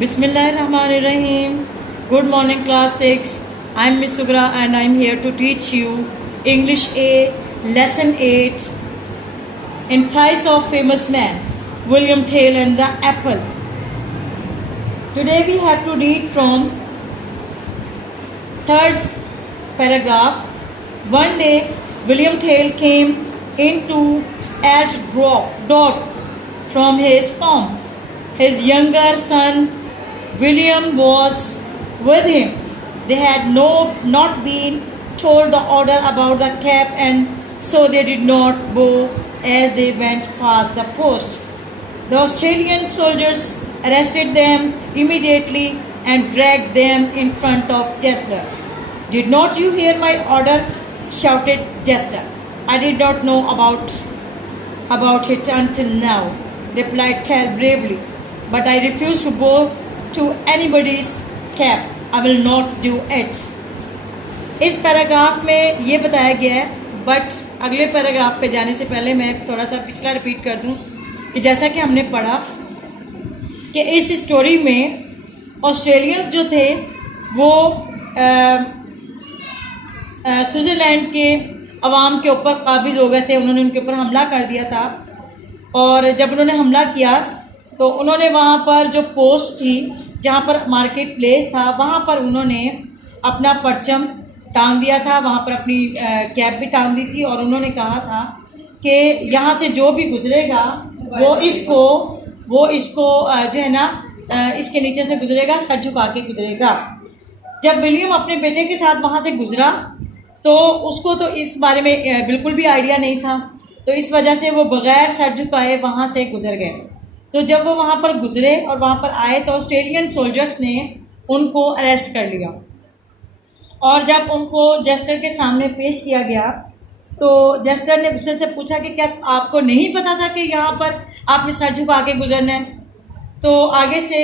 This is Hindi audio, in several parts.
Bismillahirrahmanirrahim. Good morning, class 6. I'm Miss Sugra and I'm here to teach you English A, Lesson 8, In Price of Famous Man, William Tell and the Apple. Today we have to read from third paragraph. One day, William Tell came into Altdorf from his farm. His younger son William was with him. They had not been told the order about the cap, and so they did not bow as they went past the post. The Australian soldiers arrested them immediately and dragged them in front of Jester. "Did not you hear my order?" shouted Jester. "I did not know about it until now," replied Tell bravely. "But I refuse to bow to anybody's cap. I will not do it." इस पैराग्राफ में ये बताया गया है, बट अगले पैराग्राफ पे जाने से पहले मैं थोड़ा सा पिछला रिपीट कर दूं कि जैसा कि हमने पढ़ा कि इस स्टोरी में ऑस्ट्रेलियंस जो थे वो स्विट्ज़रलैंड के अवाम के ऊपर काबिज हो गए थे। उन्होंने उनके ऊपर हमला कर दिया था, और जब उन्होंने हमला किया तो उन्होंने वहाँ पर जो पोस्ट थी, जहाँ पर मार्केट प्लेस था, वहाँ पर उन्होंने अपना परचम टांग दिया था, वहाँ पर अपनी कैप भी टांग दी थी, और उन्होंने कहा था कि यहाँ से जो भी गुजरेगा वो इसको जो है ना इसके नीचे से गुजरेगा, सर झुका के गुजरेगा। जब विलियम अपने बेटे के साथ वहाँ से गुजरा तो उसको तो इस बारे में बिल्कुल भी आइडिया नहीं था, तो इस वजह से वो बग़ैर सर झुकाए वहाँ से गुजर गए। तो जब वो वहाँ पर गुजरे और वहाँ पर आए तो ऑस्ट्रेलियन सोल्जर्स ने उनको अरेस्ट कर लिया, और जब उनको जेस्टर के सामने पेश किया गया तो जेस्टर ने उससे से पूछा कि क्या आपको नहीं पता था कि यहाँ पर आपने सर झुका के गुजरना है? तो आगे से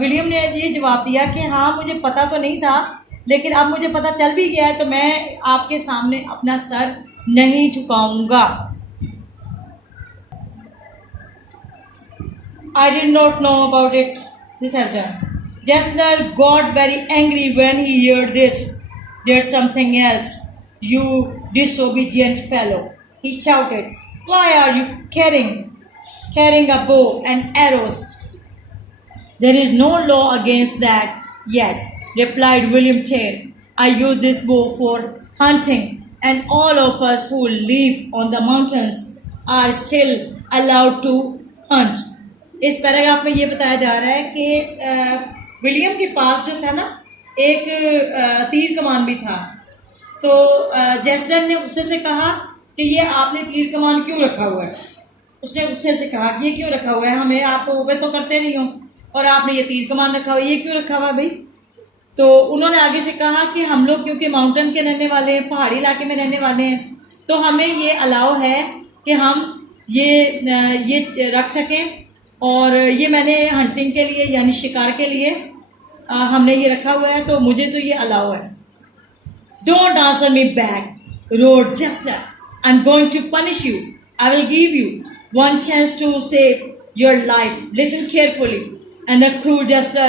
विलियम ने ये जवाब दिया कि हाँ, मुझे पता तो नहीं था, लेकिन अब मुझे पता चल भी गया है, तो मैं आपके सामने अपना सर नहीं झुकाऊंगा। I did not know about it, this has done. Jester got very angry when he heard this. "There's something else, you disobedient fellow," he shouted. "Why are you carrying a bow and arrows?" "There is no law against that yet," replied William Tell. "I use this bow for hunting, and all of us who live on the mountains are still allowed to hunt." इस पैराग्राफ में ये बताया जा रहा है कि विलियम के पास जो था ना एक तीर कमान भी था। तो जेस्टर ने उससे से कहा कि ये आपने तीर कमान क्यों रखा हुआ है? उसने उससे से कहा कि ये क्यों रखा हुआ है, हमें आप वो तो करते नहीं हो, और आपने ये तीर कमान रखा हुआ है, ये क्यों रखा हुआ है भाई? तो उन्होंने आगे से कहा कि हम लोग क्योंकि माउंटेन के रहने वाले हैं, पहाड़ी इलाके में रहने वाले हैं, तो हमें ये अलाउ है कि हम ये रख सकें, और ये मैंने हंटिंग के लिए यानी शिकार के लिए हमने ये रखा हुआ है, तो मुझे तो ये अलाउ है। "Don't answer me back," roared Jester. "I'm going to punish you. I will give you one chance to save your life. Listen carefully." And the cruel Jester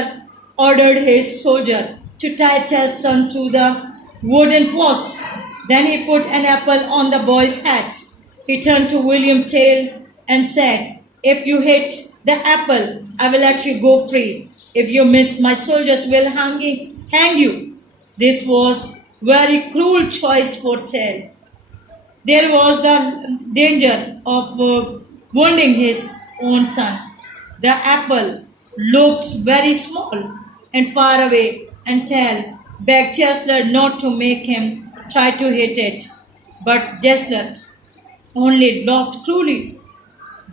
ordered his soldier to tie Tell's son to the wooden post. Then he put an apple on the boy's hat. He turned to William Tell and said, "If you hit the apple, I will let you go free. If you miss, my soldiers will hang you." This was very cruel choice for Tell. There was the danger of wounding his own son. The apple looked very small and far away, and Tell begged Jester not to make him try to hit it. But Jester only laughed cruelly.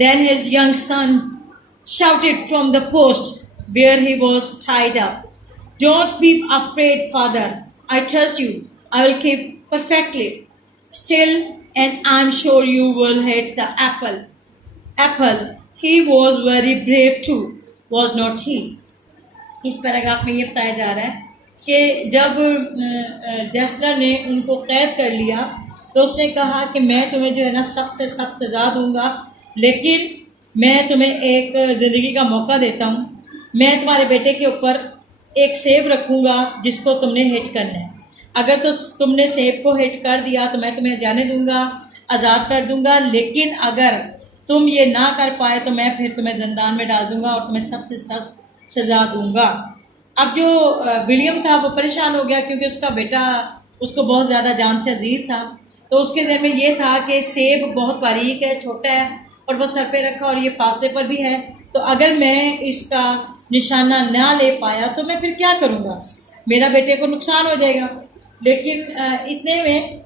Then his young son shouted from the post where he was tied up, "Don't be afraid, father. I trust you. I will keep perfectly still, and I'm sure you will hit the apple." He was very brave too, was not he? इस पैराग्राफ में ये बताया जा रहा है कि जब जेस्टर ने उनको कैद कर लिया तो उसने कहा कि मैं तुम्हें जो है ना सख्त से सख्त सज़ा दूंगा, लेकिन मैं तुम्हें एक ज़िंदगी का मौका देता हूँ मैं तुम्हारे बेटे के ऊपर एक सेब रखूँगा जिसको तुमने हिट करना है। अगर तो तुमने सेब को हिट कर दिया तो मैं तुम्हें जाने दूंगा, आज़ाद कर दूंगा, लेकिन अगर तुम ये ना कर पाए तो मैं फिर तुम्हें ज़िंदान में डाल दूंगा और तुम्हें सख्त से सख्त सज़ा दूंगा। अब जो विलियम था वो परेशान हो गया क्योंकि उसका बेटा उसको बहुत ज़्यादा जान से अजीज़ था। तो उसके ज़हन में ये था कि सेब बहुत बारीक है, छोटा है और वो सर पे रखा और ये फासले पर भी है, तो अगर मैं इसका निशाना ना ले पाया तो मैं फिर क्या करूँगा, मेरा बेटे को नुकसान हो जाएगा। लेकिन इतने में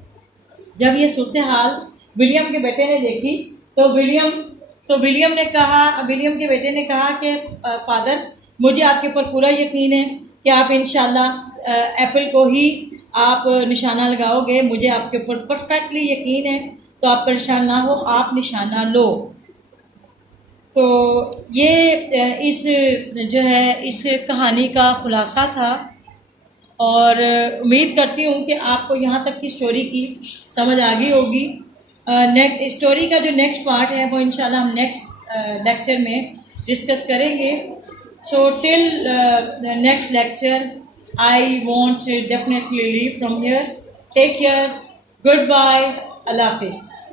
जब ये सूरत हाल विलियम के बेटे ने देखी तो विलियम के बेटे ने कहा कि फादर, मुझे आपके ऊपर पूरा यकीन है कि आप इंशाल्लाह एप्पल को ही आप निशाना लगाओगे, मुझे आपके ऊपर परफेक्टली यकीन है, तो आप परेशान ना हो, आप निशाना लो। तो ये इस जो है इस कहानी का खुलासा था और उम्मीद करती हूँ कि आपको यहाँ तक की स्टोरी की समझ आ गई होगी। नेक्स्ट स्टोरी का जो नेक्स्ट पार्ट है वो इंशाल्लाह हम नेक्स्ट लेक्चर में डिस्कस करेंगे। So till next lecture I want definitely leave from here. Take care, good bye, अल्लाह हाफिज़।